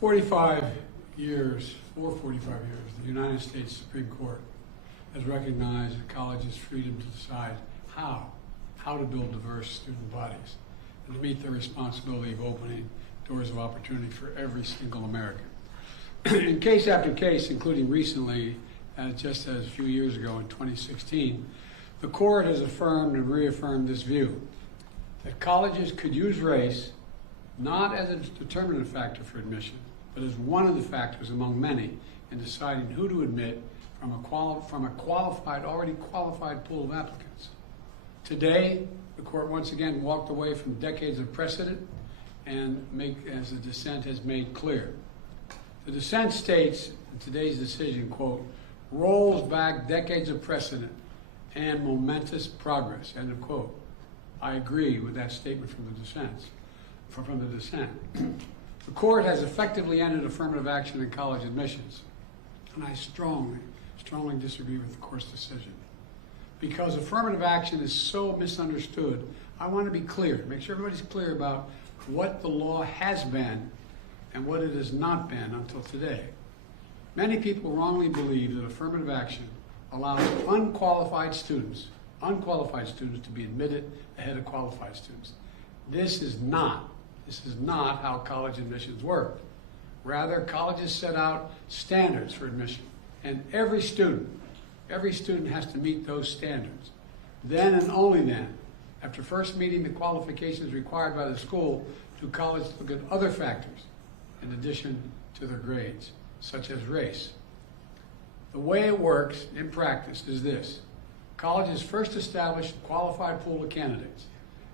45 years, for 45 years, the United States Supreme Court has recognized a college's freedom to decide how to build diverse student bodies and to meet their responsibility of opening doors of opportunity for every single American. In case after case, including recently, just as a few years ago in 2016, the court has affirmed and reaffirmed this view, that colleges could use race not as a determinative factor for admission, but as one of the factors among many in deciding who to admit from a already qualified pool of applicants. Today, the court once again walked away from decades of precedent and as the dissent has made clear. The dissent states in today's decision, quote, rolls back decades of precedent and momentous progress, end of quote. I agree with that statement from the dissent. The court has effectively ended affirmative action in college admissions, and I strongly disagree with the court's decision. Because affirmative action is so misunderstood, I want to be clear, make sure everybody's clear about what the law has been and what it has not been until today. Many people wrongly believe that affirmative action allows unqualified students to be admitted ahead of qualified students. This is not how college admissions work. Rather, colleges set out standards for admission, and every student has to meet those standards. Then and only then, after first meeting the qualifications required by the school, do colleges look at other factors in addition to their grades, such as race. The way it works in practice is this. Colleges first establish a qualified pool of candidates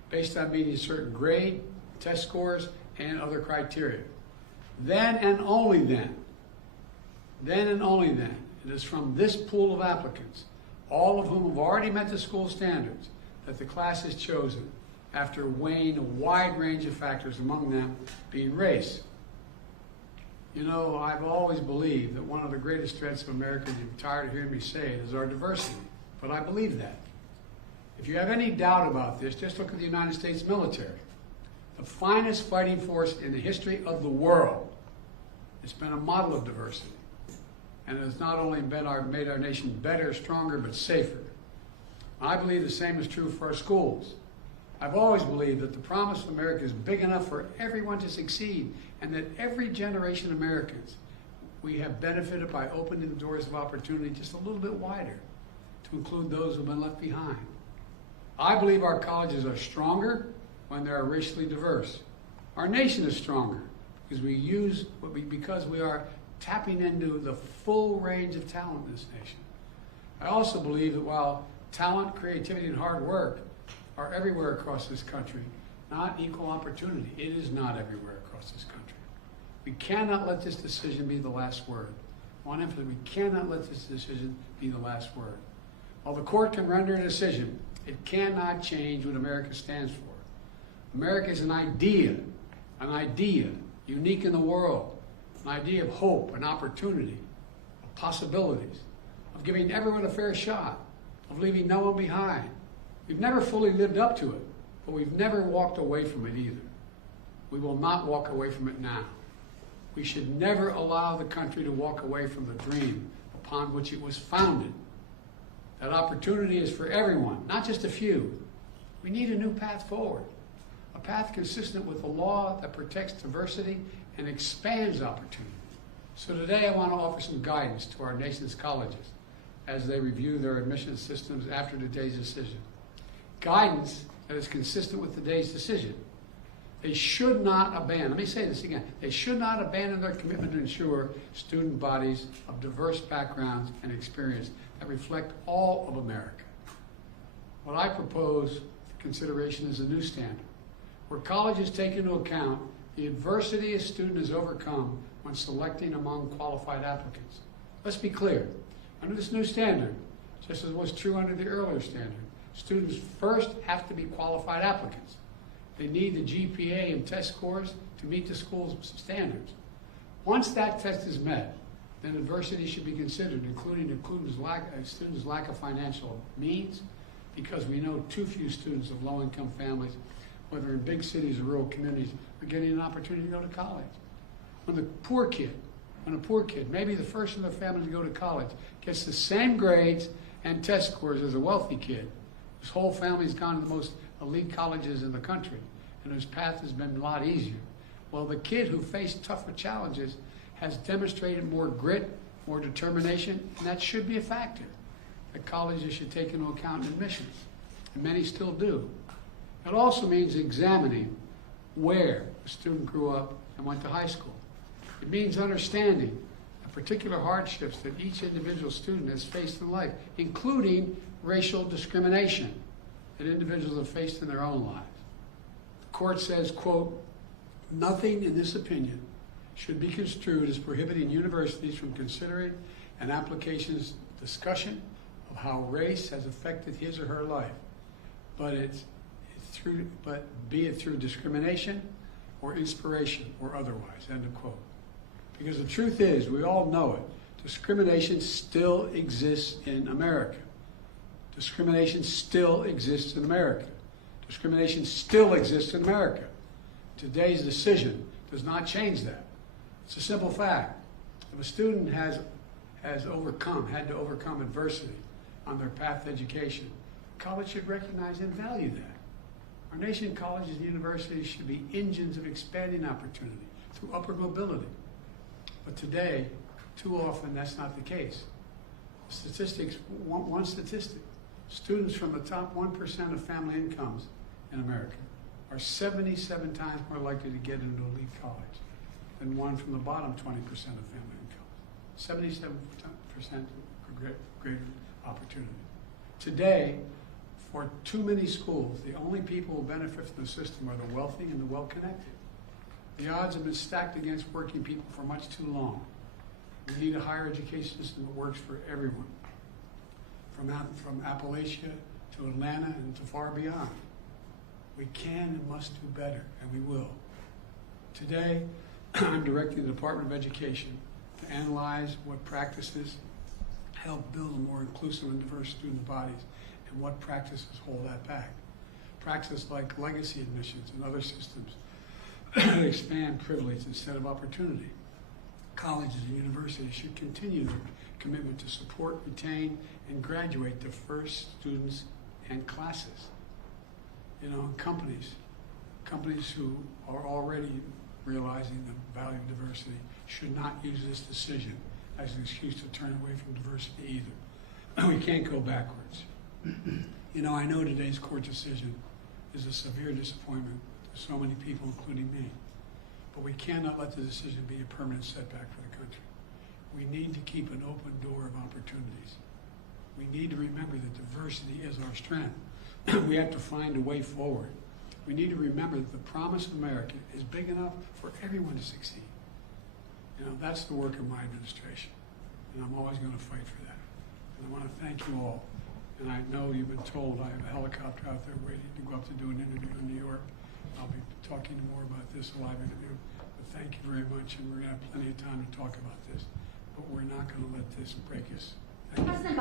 based on meeting certain grade, test scores, and other criteria. Then and only then, it is from this pool of applicants, all of whom have already met the school standards, that the class is chosen after weighing a wide range of factors, among them being race. You know, I've always believed that one of the greatest threats of America, and you're tired of hearing me say it, is our diversity. But I believe that. If you have any doubt about this, just look at the United States military. The finest fighting force in the history of the world. It's been a model of diversity. And it has not only made our nation better, stronger, but safer. I believe the same is true for our schools. I've always believed that the promise of America is big enough for everyone to succeed, and that every generation of Americans, we have benefited by opening the doors of opportunity just a little bit wider to include those who have been left behind. I believe our colleges are stronger when they are racially diverse. Our nation is stronger because we are tapping into the full range of talent in this nation. I also believe that while talent, creativity, and hard work are everywhere across this country, not equal opportunity. It is not everywhere across this country. We cannot let this decision be the last word. I want to emphasize, we cannot let this decision be the last word. While the court can render a decision, it cannot change what America stands for. America is an idea unique in the world, an idea of hope and opportunity, of possibilities, of giving everyone a fair shot, of leaving no one behind. We've never fully lived up to it, but we've never walked away from it either. We will not walk away from it now. We should never allow the country to walk away from the dream upon which it was founded. That opportunity is for everyone, not just a few. We need a new path forward, a path consistent with a law that protects diversity and expands opportunity. So today I want to offer some guidance to our nation's colleges as they review their admission systems after today's decision. Guidance that is consistent with today's decision. They should not abandon, let me say this again, they should not abandon their commitment to ensure student bodies of diverse backgrounds and experience that reflect all of America. What I propose for consideration is a new standard, where colleges take into account the adversity a student has overcome when selecting among qualified applicants. Let's be clear, under this new standard, just as was true under the earlier standard, students first have to be qualified applicants. They need the GPA and test scores to meet the school's standards. Once that test is met, then adversity should be considered, including a student's lack of financial means, because we know too few students of low-income families, whether in big cities or rural communities, are getting an opportunity to go to college. When a poor kid, maybe the first in their family to go to college, gets the same grades and test scores as a wealthy kid, whose whole family's gone to the most elite colleges in the country, and whose path has been a lot easier. Well, the kid who faced tougher challenges has demonstrated more grit, more determination, and that should be a factor that colleges should take into account in admissions, and many still do. It also means examining where a student grew up and went to high school. It means understanding the particular hardships that each individual student has faced in life, including racial discrimination that individuals have faced in their own lives. The court says, quote, "Nothing in this opinion should be construed as prohibiting universities from considering an application's discussion of how race has affected his or her life, but be it through discrimination or inspiration or otherwise," end of quote. Because the truth is, we all know it, discrimination still exists in America. Discrimination still exists in America. Discrimination still exists in America. Today's decision does not change that. It's a simple fact. If a student had to overcome adversity on their path to education, college should recognize and value that. Our nation's colleges and universities should be engines of expanding opportunity through upward mobility. But today, too often, that's not the case. Statistics, one statistic, students from the top 1% of family incomes in America are 77 times more likely to get into elite college than one from the bottom 20% of family incomes. 77% greater opportunity. Today, for too many schools, the only people who benefit from the system are the wealthy and the well-connected. The odds have been stacked against working people for much too long. We need a higher education system that works for everyone, from Appalachia to Atlanta and to far beyond. We can and must do better, and we will. Today, I'm directing the Department of Education to analyze what practices help build a more inclusive and diverse student bodies and what practices hold that back. Practices like legacy admissions and other systems expand privilege instead of opportunity. Colleges and universities should continue their commitment to support, retain, and graduate diverse students and classes. You know, companies who are already realizing the value of diversity should not use this decision as an excuse to turn away from diversity either. We can't go backwards. You know, I know today's court decision is a severe disappointment to so many people, including me. But we cannot let the decision be a permanent setback for the country. We need to keep an open door of opportunities. We need to remember that diversity is our strength. We have to find a way forward. We need to remember that the promise of America is big enough for everyone to succeed. You know, that's the work of my administration, and I'm always going to fight for that. And I want to thank you all. And I know you've been told I have a helicopter out there waiting to go up to do an interview in New York. I'll be talking more about this, a live interview. But thank you very much, and we're going to have plenty of time to talk about this. But we're not going to let this break us. Thank you.